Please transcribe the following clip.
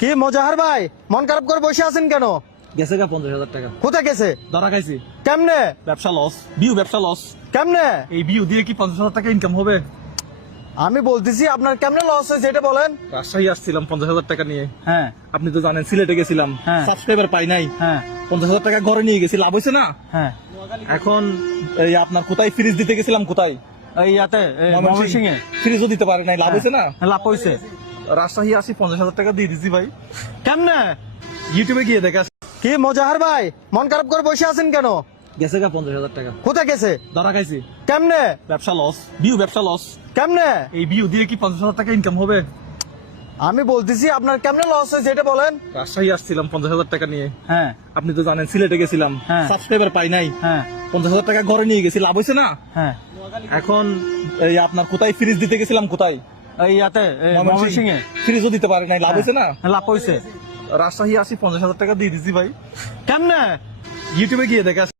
কি মোজাহার ভাই, মন খারাপ করে বসে আছেন কেন? গেছে গা 50,000 টাকা। কোথায় গেছে? ধরা খাইছি। কেমনে? ব্যবসা লস, ব্যবসা লস। কেমনে? এই বিউ দিয়ে কি 50,000 টাকা ইনকাম হবে? আমি বলতেছি আপনার কেমনে লস হয়েছে এটা বলেন। রাজশাহী আসছিলাম 50,000 টাকা নিয়ে। হ্যাঁ আপনি তো জানেন সিলেটে গেছিলাম, হ্যাঁ। সাবস্ক্রাইবার পাই নাই। হ্যাঁ 50,000 টাকা ঘরে নিয়ে গেছি, লাভ হয়েছে না? হ্যাঁ এখন এই আপনার কোথায় ফ্রিজ দিতে গেছিলাম, কোথায় এই ইয়াতে ময়মনসিংহে ফ্রিজও দিতে পারে নাই, লাভ হয়েছে না? লাভ হয়েছে। রাজশাহী আসি 50,000 টাকা দিয়ে দিছি ভাই। কেমনে? ইউটিউবে গিয়ে দেখা। কি মোজাহার ভাই, মন খারাপ করে বসে আছেন কেন? গেছে গা 50,000 টাকা। কোথায় গেছে? ধরা খাইছি। কেমনে? ব্যবসা লস, ব্যবসা লস। কেমনে? এই বিউ দিয়ে কি 50,000 টাকা ইনকাম হবে? আমি বলতেছি আপনার কেমনে লস হয়েছে এটা বলেন। রাজশাহী আসছিলাম 50,000 টাকা নিয়ে। হ্যাঁ আপনি তো জানেন সিলেটে গেছিলাম, হ্যাঁ। সাবস্ক্রাইবার পাই নাই। হ্যাঁ 50,000 টাকা ঘরে নিয়ে গেছি, লাভ হয়েছে না? হ্যাঁ এখন এই আপনার কোথায় ফ্রিজ দিতে গেছিলাম, কোথায় এই ইয়াতে ময়মনসিংহে ফ্রিজও দিতে পারে নাই, লাভ হয়েছে না? লাভ হয়েছে। রাজশাহী আসি 50,000 টাকা দিয়ে দিছি ভাই। কেমনে? ইউটিউবে গিয়ে দেখা।